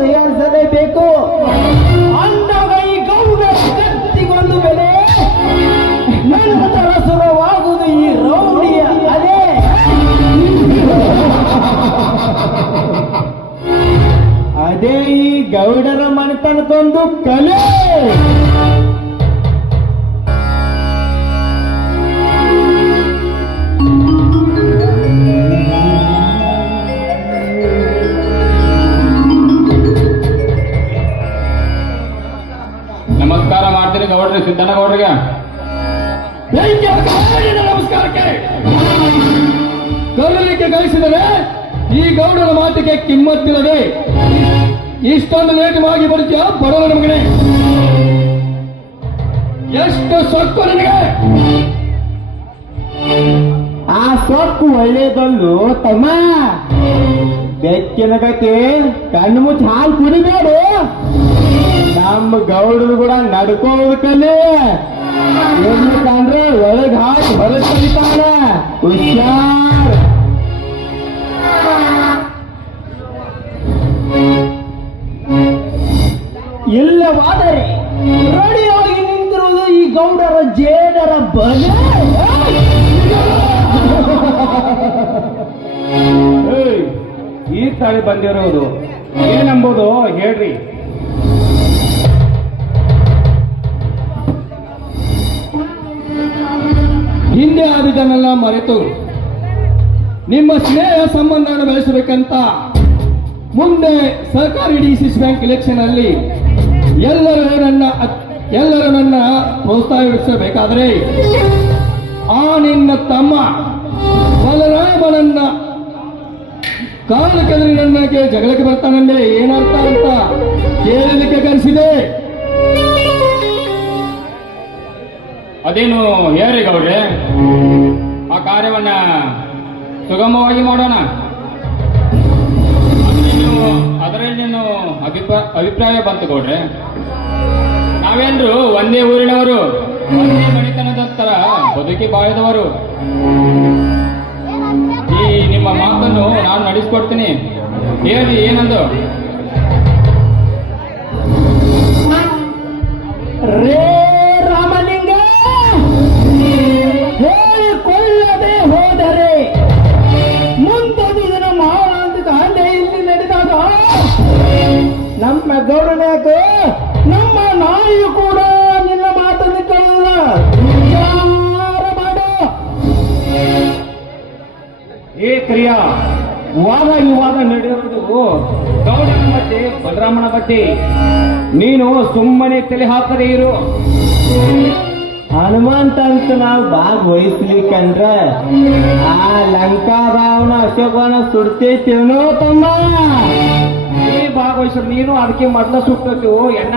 ತಯಾರಿಸಲೇಬೇಕು. ಅಂದಾಗ ಈ ಗೌಡ ಕತ್ತಿಗೊಂದು ಬೆಲೆ, ನಂತರ ಸುರವಾಗುವುದು ಈ ರೌಡಿಯ ಅಲೆ. ಅದೇ ಈ ಗೌಡರ ಮನೆತನಕ್ಕೊಂದು ಕಲೆ. ನಮಸ್ಕಾರ ಮಾಡ್ತೀನಿ ಗೌಡ್ರಿ, ಸಿದ್ದಣ್ಣ ಗೌಡ್ರಿಗೆ. ನಮಸ್ಕಾರಕ್ಕೆ ಕರಲಿಕ್ಕೆ ಗಳಿಸಿದರೆ ಈ ಗೌಡರ ಮಾತಿಗೆ ಕಿಮ್ಮತ್ತಿಲ್ಲದೆ ಇಷ್ಟೊಂದು ಲೇಟವಾಗಿ ಬರ್ತೀಯ ಬರೋಣ ನಮಗನೆ. ಎಷ್ಟು ಸೊಕ್ಕು ನಿನಗೆ? ಆ ಸೊಕ್ಕು ಒಳ್ಳೇದಲ್ಲು ತಮ್ಮ. ಬೆಕ್ಕಿನ ಗತಿ ಕಣ್ಣು ಮುಚ್ಚಿ ಹಾಲು ಕುಡಿಬೇಡು. ನಮ್ಮ ಗೌಡರು ಕೂಡ ನಡ್ಕೋದು ಕಲಿ. ಕಂಡ್ರೆ ಒಳಗ್ ಹಾಕಿ ಹೊರತಾನ. ಹುಷಾರ್. ಇಲ್ಲವಾದರೆ ರೆಡಿಯಾಗಿ ನಿಂತಿರುವುದು ಈ ಗೌಡರ ಜೇಡರ ಬಲೆ. ಈ ತಾಳಿ ಬಂದಿರೋದು ಏನಂಬುದು ಹೇಳ್ರಿ. ಹಿಂದೆ ಆದಿದ್ದನ್ನೆಲ್ಲ ಮರೆತು ನಿಮ್ಮ ಸ್ನೇಹ ಸಂಬಂಧವನ್ನು ಬೆಳೆಸಬೇಕಂತ ಮುಂದೆ ಸರ್ಕಾರಿ ಡಿಸಿಸಿ ಬ್ಯಾಂಕ್ ಎಲೆಕ್ಷನ್ ಅಲ್ಲಿ ಎಲ್ಲರೂ ನನ್ನ ಪ್ರೋತ್ಸಾಹಿಸಬೇಕಾದರೆ ಆ ನಿನ್ನ ತಮ್ಮ ಬಲರಾಮನನ್ನ ಕಾಲು ಕೆದರಿ ನನಗೆ ಜಗಳಕ್ಕೆ ಬರ್ತಾನಂದ್ರೆ ಏನರ್ಥ ಅಂತ ಕೇಳಲಿಕ್ಕೆ ಕರೆಸಿದೆ. ಅದೇನು ಹೇಳಿ ಗೌಡ್ರೆ, ಆ ಕಾರ್ಯವನ್ನ ಸುಗಮವಾಗಿ ಮಾಡೋಣ. ಅದರಲ್ಲಿ ಅಭಿಪ್ರಾಯ ಬಂತು ಗೌಡ್ರೆ. ನಾವೇನ್ರು ಒಂದೇ ಊರಿನವರು, ಒಂದೇ ಮಣಿತನದ ತರ ಬದುಕಿ ಬಾಳಿದವರು. ಈ ನಿಮ್ಮ ಮಾತನ್ನು ನಾನು ನಡೆಸಿಕೊಡ್ತೀನಿ. ಹೇಳಿ ಏನಂದು? ರೇ ರಾಮಲಿಂಗ, ಹೇಳಿಕೊಳ್ಳದೆ ಹೋದರೆ ಮುಂದೊಂದು ದಿನ ಮಹಾನಂದ ಕಾಂಡೆ ಇಲ್ಲಿ ನಡೆದಾಗ ನಮ್ಮ ಗೌಡನ್ಯಾಕ ನಮ್ಮ ನಾಯಿ ಕೂಡ ನಿನ್ನ ಮಾತನ್ನು ಕೇಳಲ್ಲ. ವಿಚಾರ ಮಾಡು. ಏ ಕ್ರಿಯಾ, ವಾದ ವಿವಾದ ನಡೆಯುವುದು ಗೌಡನ ಬಗ್ಗೆ ಬಲರಾಮನ ಬಗ್ಗೆ. ನೀನು ಸುಮ್ಮನೆ ತಲೆ ಹಾಕದೇ ಇರು. ಹನುಮಂತ ಅಂತ ನಾವು ಭಾಗವಹಿಸ್ಲಿಕ್ಕಂದ್ರ ಆ ಲಂಕಾದಾವನ ಅಶೋಕವನ ಸುಡ್ತೇನೋ ತಮ್ಮ. ಈ ಭಾಗವಹಿಸ ನೀನು ಅದಕ್ಕೆ ಮೊದಲ ಸುಟ್ಟು ಎಣ್ಣ.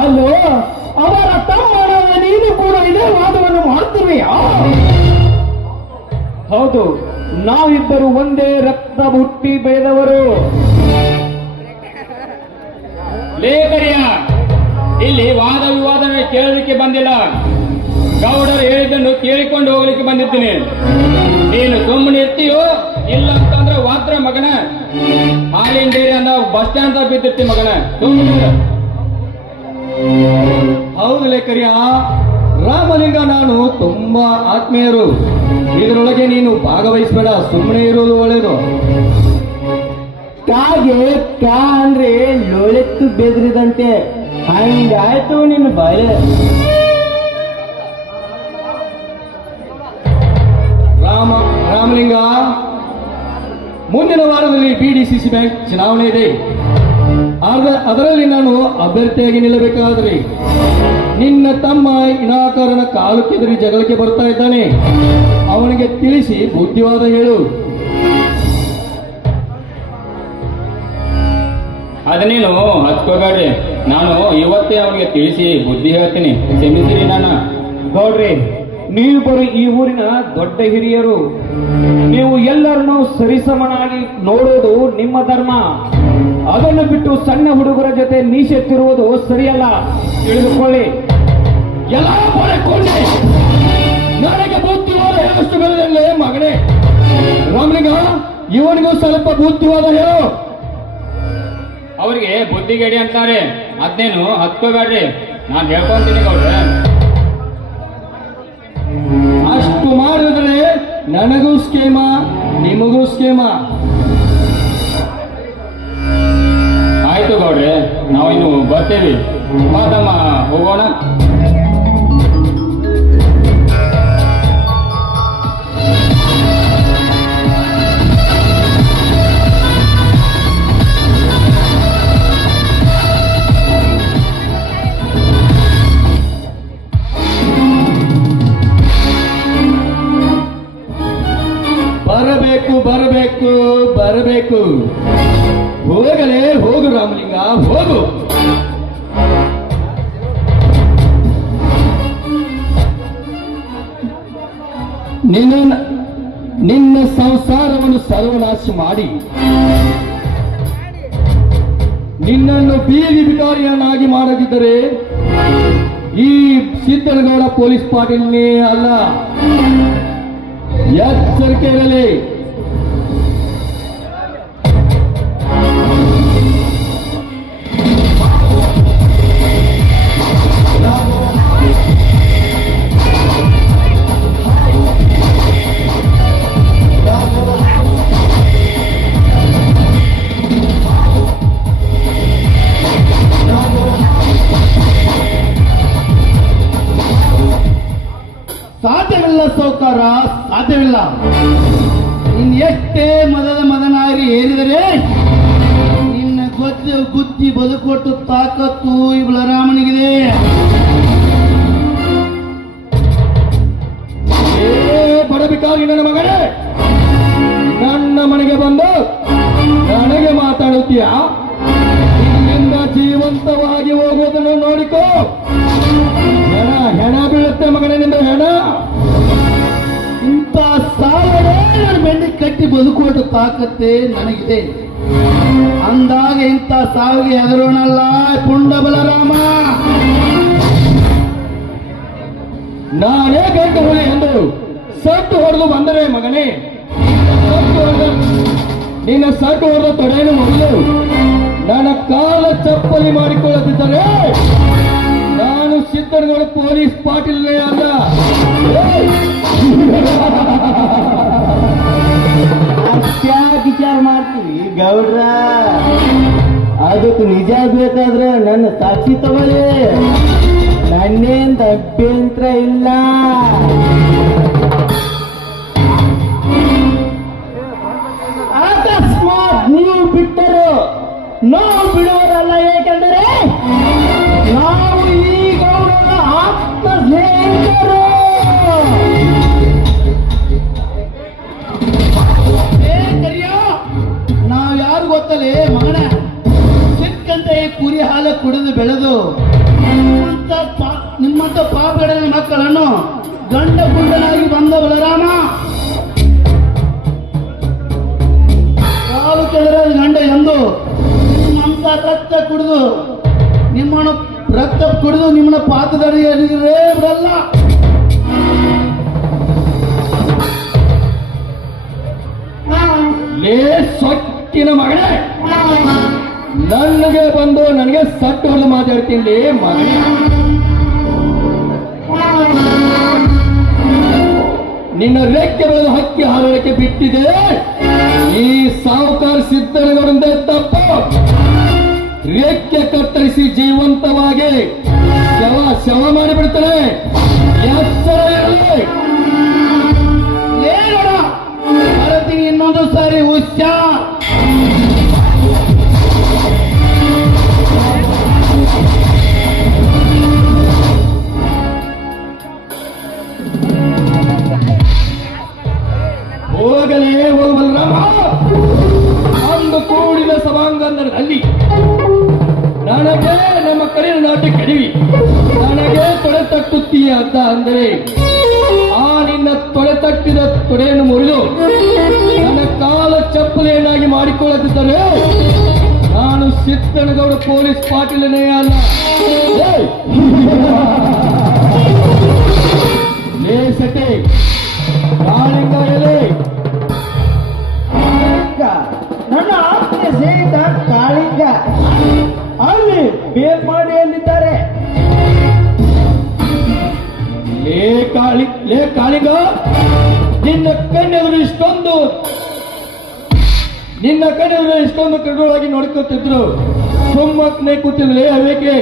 ಅಲ್ಲೋ ಅವರ ತಮ್ಮನಾದ ನೀನು ಕೂಡ ಇದೇ ವಾದವನ್ನು ಮಾಡ್ತೀವಿಯಾ? ಹೌದು, ನಾವಿಬ್ಬರು ಒಂದೇ ರಕ್ತ ಹುಟ್ಟಿ ಬೆಳೆದವರು. ಲೇಖರಿಯ, ಇಲ್ಲಿ ವಾದ ವಿವಾದ ಕೇಳಲಿಕ್ಕೆ ಬಂದಿಲ್ಲ. ಗೌಡರು ಹೇಳಿದ್ದನ್ನು ಕೇಳಿಕೊಂಡು ಹೋಗ್ಲಿಕ್ಕೆ ಬಂದಿದ್ದೀನಿ. ನೀನು ಸುಮ್ಮನೆ ಇರ್ತೀಯೋ ಇಲ್ಲ ಅಂತಂದ್ರೆ ವಾತ್ರ ಮಗನ ಹಾಲಿನ ಡೇರಿ ಅಂದ ಬಸ್ ಸ್ಟ್ಯಾಂಡ್ ಬಿದ್ದಿರ್ತಿ ಮಗನ. ಹೌದು ಲೇಖರಿಯ, ರಾಮಲಿಂಗ ನಾನು ತುಂಬಾ ಆತ್ಮೀಯರು. ಇದರೊಳಗೆ ನೀನು ಭಾಗವಹಿಸಬೇಡ, ಸುಮ್ಮನೆ ಇರುವುದು ಒಳ್ಳೆಯದು. ಕಾಗೆ ಕಾ ಅಂದ್ರೆ ಲೋಳೆತ್ತು ಬೆದ್ರಿದಂತೆ ಹಂಗಾಯ್ತು ನಿನ್ನ ಬಾಳೆ. ರಾಮಲಿಂಗ, ಮುಂದಿನ ವಾರದಲ್ಲಿ BDCC ಬ್ಯಾಂಕ್ ಚುನಾವಣೆ ಇದೆ. ಅದರಲ್ಲಿ ನಾನು ಅಭ್ಯರ್ಥಿಯಾಗಿ ನಿಲ್ಲಬೇಕಾದರೆ ನಿನ್ನ ತಮ್ಮ ಇನಾಕಾರನ ಕಾಲು ಕೆದರಿ ಜಗಳಕ್ಕೆ ಬರ್ತಾ ಇದ್ದಾನೆ. ಅವನಿಗೆ ತಿಳಿಸಿ ಬುದ್ಧಿವಾದ ಹೇಳು. ಅದನ್ನೇನು ಹಚ್ಕೋಬೇಡ್ರಿ, ನಾನು ಇವತ್ತೇ ಅವನಿಗೆ ತಿಳಿಸಿ ಬುದ್ಧಿ ಹೇಳ್ತೀನಿ. ಕ್ಷಮಿಸಿರಿ ನನ್ನ ಗೌಡ್ರಿ. ನೀವಿಬ್ಬರು ಈ ಊರಿನ ದೊಡ್ಡ ಹಿರಿಯರು. ನೀವು ಎಲ್ಲರನ್ನೂ ಸರಿಸಮನಾಗಿ ನೋಡೋದು ನಿಮ್ಮ ಧರ್ಮ. ಅದನ್ನು ಬಿಟ್ಟು ಸಣ್ಣ ಹುಡುಗರ ಜೊತೆ ನೀಸೆತ್ತಿರುವುದು ಸರಿಯಲ್ಲ, ತಿಳಿದುಕೊಳ್ಳಿ. ಎಲ್ಲ ನನಗೆ ಬುದ್ಧಿವಾದ ಹೇಳಷ್ಟು ಬೆಳೆದಲ್ಲೇ ಮಗನೇ. ರಾಮಲಿಂಗ, ಇವನಿಗೂ ಸ್ವಲ್ಪ ಬುದ್ಧಿವಾದ ಹೇಳು. ಅವ್ರಿಗೆ ಬುದ್ಧಿಗೇಡಿ ಅಂತಾರೆ, ಅದ್ನೇನು ಹತ್ಕೋಬೇಡ್ರಿ, ನಾನು ಹೇಳ್ಕೊಂತೀನಿ ಗೌಡ್ರೆ. ಅಷ್ಟು ಮಾಡಿದ್ರೆ ನನಗೂ ಸ್ಕೇಮ, ನಿಮಗೂ ಸ್ಕೇಮ. ಆಯ್ತು ಗೌಡ್ರೆ, ನಾವಿನ್ನು ಬರ್ತೇವಿ. ಮಾತಮ್ಮ, ಹೋಗೋಣ. ಬರಬೇಕು ಬರಬೇಕು ಬರಬೇಕು. ಹೋಗಲೇ ಹೋಗು ರಾಮಲಿಂಗ, ಹೋಗು. ನಿನ್ನ ಸಂಸಾರವನ್ನು ಸರ್ವನಾಶ ಮಾಡಿ ನಿನ್ನನ್ನು ಬೀದಿ ಬಿಕಾರಿಯನ್ನಾಗಿ ಮಾಡದಿದ್ದರೆ ಈ ಸಿದ್ದನಗೌಡ ಪೊಲೀಸ್ ಪಾಟೀಲ್ನೇ ಅಲ್ಲ. ಎಚ್ಚರಿಕೆ ಇರಲಿ. ಸಾಧ್ಯವಿಲ್ಲ ಸೌಕಾರ, ಸಾಧ್ಯವಿಲ್ಲ. ನಿನ್ ಎಷ್ಟೇ ಮದನಾಗಿ ಏರಿದರೆ ನಿನ್ನ ಗುದ್ದಿ ಬದುಕೊಟ್ಟು ತಾಕತ್ತು ಈ ಬಲರಾಮನಿಗಿದೆ. ಬಡಬಿಕಾರಿ ನನ್ನ ಮಗನೇ, ನನ್ನ ಮನೆಗೆ ಬಂದು ನನಗೆ ಮಾತಾಡುತ್ತೀಯಾ? ಇಲ್ಲಿಂದ ಜೀವಂತವಾಗಿ ಹೋಗುವುದನ್ನು ನೋಡಿಕೋ. ಹೆಣ ಬೀಳುತ್ತೆ ಮಗನೇ, ನಿಂದ ಹೆಣ. ಇಂಥ ಸಾವೇ ನನ್ನ ಬೆಂಡಿ ಕಟ್ಟಿ ಬದುಕೊಟ್ಟು ತಾಕತ್ತೆ ನನಗಿದೆ. ಅಂದಾಗ ಇಂಥ ಸಾವಿಗೆ ಹೆದರೋಣಲ್ಲ ಪುಂಡ ಬಲರಾಮ. ನಾನೇ ಗಂಟು ಹುಳಿ ಎಂದು ಸಟ್ಟು ಹೊಡೆದು ಬಂದರೆ ಮಗನೇ, ನಿನ್ನ ಸಟ್ಟು ಹೊಡೆದ ತೊಡೆಯನ್ನು ಮೊದಲು ನನ್ನ ಕಾಲ ಚಪ್ಪಲಿ ಮಾಡಿಕೊಳ್ಳುತ್ತಿದ್ದರೆ ನಾನು ಸಿದ್ದನಗೌಡ ಪೊಲೀಸ್ ಪಾಟೀಲ್ನೇ ಅಲ್ಲ. ಅಷ್ಟ್ಯಾಕೆ ವಿಚಾರ ಮಾಡ್ತೀವಿ ಗೌಡ್ರ? ಅದಕ್ಕೆ ನಿಜ ಬೇಕಾದ್ರೆ ನನ್ನ ಸಾಕ್ಷಿ ತಗೊಳ್ಳಿ, ನನ್ನೇಂತ ಅಭ್ಯಂತರ ಇಲ್ಲ. ಅಕಸ್ಮಾತ್ ನೀವು ಬಿಟ್ಟರು ನಾವು ಬಿಡೋರಲ್ಲ, ಏಕೆಂದರೆ ನಾವು ಈ ಗೌಡರ ಆತ್ಮ ಸ್ನೇಹಿತರು. ನಾವ್ ಯಾರು ಗೊತ್ತಲೇ ಮಗನ, ಸಿಕ್ಕಂತೆ ಕುರಿ ಹಾಲು ಕುಡಿದು ಬೆಳೆದು ನಿಮ್ಮಂತ ಪಾಪಗಳ ಮಕ್ಕಳನ್ನು ಗಂಡ ಗುಂಡನಾಗಿ ಬಂದ ಬಲರಾಮ. ಕಾಲು ಕೆದರ ಗಂಡ ಎಂದು ನಿಮ್ಮಂತ ರಕ್ತ ಕುಡಿದು ನಿಮ್ಮನ್ನ ಪಾತ್ರದಡಿಗೆ ಬರಲ್ಲ. ಲೇ ಸೊಕ್ಕಿನ ಮಗನೇ, ನನಗೆ ಬಂದು ನನಗೆ ಸಟ್ಟು ಹೊಡೆದು ಮಾತಾಡ್ತೀನಿ ಮಗನೇ. ನಿನ್ನ ರೆಕ್ಕೆ ಬೆಳೆದು ಹಕ್ಕಿ ಹಾರಲಿಕ್ಕೆ ಬಿಟ್ಟಿದೆ ಈ ಸಾವುಕಾರ ಸಿದ್ದನಗೌಡಂದೇ ತಪ್ಪು. ರೆಕ್ಕೆ ಕತ್ತರಿಸಿ ಜೀವಂತವಾಗಿ ಶವ ಮಾಡಿಬಿಡ್ತಾನೆ. ಎಚ್ಚರ ಇರಲಿ. ಭಾರತಿ ಇನ್ನೊಂದು ಸಾರಿ ಹುಷಾರ್. ಹೋಗಲೇ ಹೋಗಬಲ್ಲರಾಮ. ಅಂದು ಕೂಡಿದ ಸಭಾಂಗಣದಲ್ಲಿ ನನಗೆ ನಮ್ಮ ಕರೆಯ ನಾಟಿ ಕಡಿವಿ, ನನಗೆ ತೊಡೆ ತಟ್ಟುತ್ತೀಯ ಅಂತ ಅಂದರೆ ಆ ನಿನ್ನ ತೊಡೆ ತಟ್ಟಿದ ತೊಡೆಯನ್ನು ಮುರಿದು ನನ್ನ ಕಾಲ ಚಪ್ಪಲೆಯನ್ನಾಗಿ ಮಾಡಿಕೊಳ್ಳುತ್ತಿದ್ದರೆ ನಾನು ಸಿದ್ದನಗೌಡ ಪೊಲೀಸ್ ಪಾಟೀಲನೇ ಅಲ್ಲ. ಲೇ ಸತೆ, ಕಾಳಿಂಗ, ನಿನ್ನ ಕಣ್ಣೆದುರು ಇಷ್ಟೊಂದು ಕಡುವಾಗಿ ನೋಡ್ಕೊತಿದ್ರು, ಸುಮ್ಮನೆ ಕೂತಿದ್ಲೇ ಅವೇಕೆ?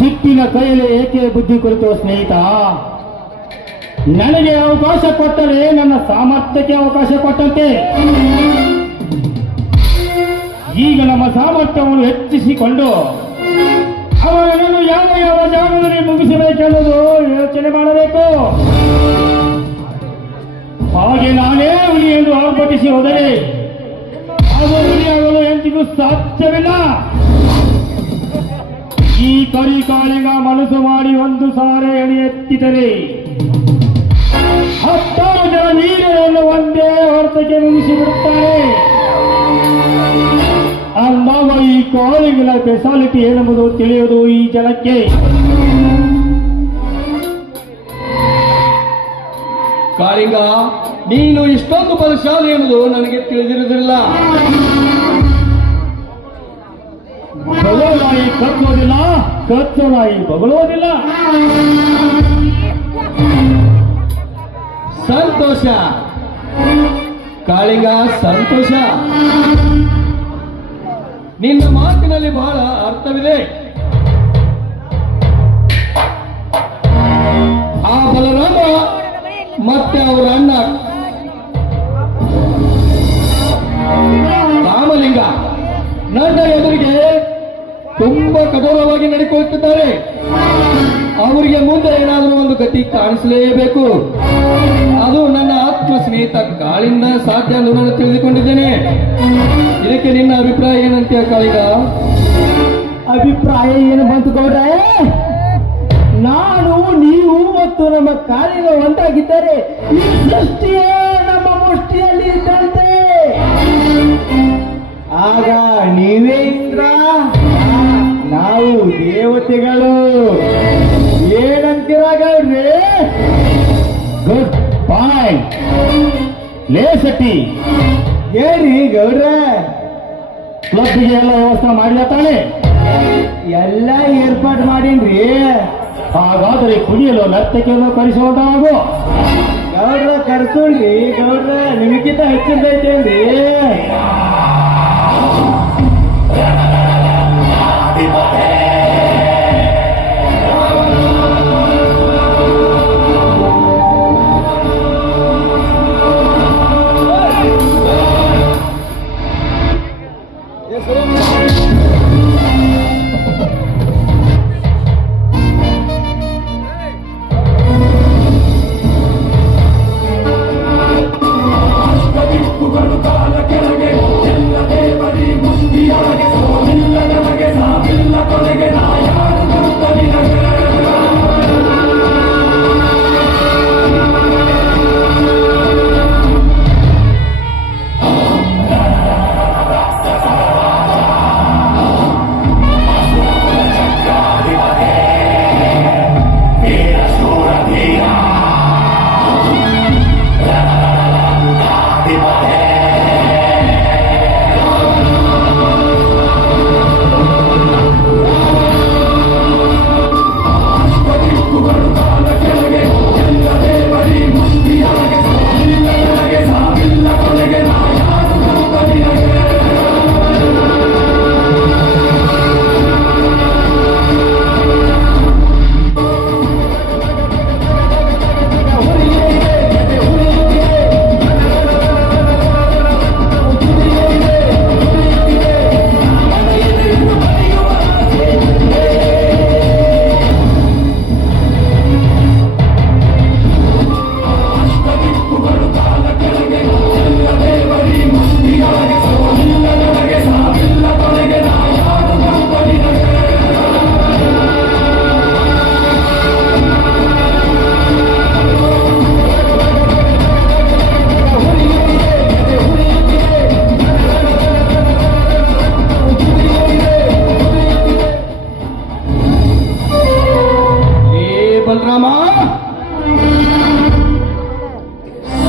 ಸಿಟ್ಟಿನ ಕೈಯಲ್ಲಿ ಏಕೆ ಬುದ್ಧಿ ಕುರಿತು ಸ್ನೇಹಿತ? ನನಗೆ ಅವಕಾಶ ಕೊಟ್ಟರೆ ನನ್ನ ಸಾಮರ್ಥ್ಯಕ್ಕೆ ಅವಕಾಶ ಕೊಟ್ಟಂತೆ. ಈಗ ನಮ್ಮ ಸಾಮರ್ಥ್ಯವನ್ನು ಹೆಚ್ಚಿಸಿಕೊಂಡು ಅವರನ್ನು ಯಾವ ಯಾವ ಜಾಗದಲ್ಲಿ ಮುಗಿಸಬೇಕೆನ್ನುವುದು ಯೋಚನೆ ಮಾಡಬೇಕು. ಹಾಗೆ ನಾನೇ ಹುಲಿ ಎಂದು ಆರ್ಭಟಿಸಿ ಹೋದರೆ ಅದು ಹುಲಿಯಾಗಲು ಎಂದಿಗೂ ಸಾಧ್ಯವಿಲ್ಲ. ಈ ಕರಿಕಾಳಿಗ ಮನಸ್ಸು ಮಾಡಿ ಒಂದು ಸಾರೆ ಎಣೆ ಎತ್ತಿದರೆ 10 ಜನ ವೀರರನ್ನು ಒಂದೇ ಹೊರತಕ್ಕೆ ಮುಗಿಸಿಬಿಡುತ್ತಾರೆ. ಅಂದಾಗ ಈ ಕಾಳಿಗಳ ಸ್ಪೆಷಾಲಿಟಿ ಏನೆಂಬುದು ತಿಳಿಯುವುದು ಈ ಜನಕ್ಕೆ. ಕಾಳಿಂಗ, ನೀನು ಇಷ್ಟೊಂದು ಬಲಶಾಲಿ ಎನ್ನುವುದು ನನಗೆ ತಿಳಿದಿರುವುದಿಲ್ಲ. ಬಗಲುನಾಯಿ ಕಚ್ಚುವುದಿಲ್ಲ, ಕಚ್ಚುನಾಯಿ ಬಗಲುವುದಿಲ್ಲ. ಸಂತೋಷ ಕಾಳಿಂಗ, ಸಂತೋಷ. ನಿನ್ನ ಮಾತಿನಲ್ಲಿ ಬಹಳ ಅರ್ಥವಿದೆ. ಆ ಬಲರಾಮ ಮತ್ತೆ ಅವರ ಅಣ್ಣ ರಾಮಲಿಂಗ ನನ್ನ ಎದುರಿಗೆ ತುಂಬಾ ಕಠೋರವಾಗಿ ನಡ್ಕೊಳ್ಳುತ್ತಿದ್ದಾರೆ. ಅವರಿಗೆ ಮುಂದೆ ಏನಾದರೂ ಒಂದು ಗತಿ ಕಾಣಿಸಲೇಬೇಕು. ಅದು ನನ್ನ ಆತ್ಮ ಸ್ನೇಹಿತ ಕಾಳಿಂದ ಸಾಧ್ಯ ಎಂದು ನಾನು ತಿಳಿದುಕೊಂಡಿದ್ದೇನೆ. ಇದಕ್ಕೆ ನಿನ್ನ ಅಭಿಪ್ರಾಯ ಏನಂತೀಯ ಕಾಳಿಗ? ಅಭಿಪ್ರಾಯ ಏನು ಬಂತು ಗೌಡ್ರೆ? ನಾನು, ನೀವು ಮತ್ತು ನಮ್ಮ ಕಾಳಿಗ ಒಂದಾಗಿದ್ದರೆ ಈ ಸೃಷ್ಟಿಯೇ ನಮ್ಮ ಮುಷ್ಟಿಯಲ್ಲಿ ಇದ್ದಂತೆ. ಆಗ ನೀವೇ ಇಂದ್ರ, ನಾವು ದೇವತೆಗಳು. ಏನಂತೀರ ಗೌಡ್ರೆ? Good point. ಲೇಸಟಿ ಏನ್ರಿ ಗೌಡ್ರೆ? ಕ್ಲಬ್ಗೆ ಎಲ್ಲ ವ್ಯವಸ್ಥೆ ಮಾಡಿಲ್ಲ ತಾನೆ? ಎಲ್ಲ ಏರ್ಪಾಡು ಮಾಡೀನ್ರಿ. ಹಾಗಾದರೆ ಕುಡಿಯಲು ನರ್ತಕಿಯನ್ನು ಕರೆಸೋಣ. ನಾವು ಗೌಡ್ರ ಕರ್ಸೋಳ್ರಿ. ಗೌಡ್ರ ನಿಮಗಿಂತ ಹೆಚ್ಚಿದ್ದೈತೇನ್ರಿ? ಕಾಲ ಕೆಳಗೆ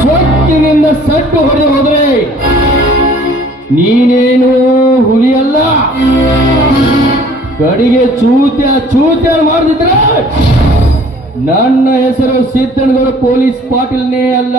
ಸ್ವಚ್ಛನಿಂದ ಸಟ್ಟು ಹೊಡೆದು ಹೋದ್ರೆ ನೀನೇನು ಹುಲಿಯಲ್ಲ, ಕಡೆಗೆ ಚೂತ್ಯ ಮಾಡ್ತಿದ್ರೆ ನನ್ನ ಹೆಸರು ಸಿದ್ದನಗೌಡ ಪೊಲೀಸ್ ಪಾಟೀಲ್ನೇ ಅಲ್ಲ.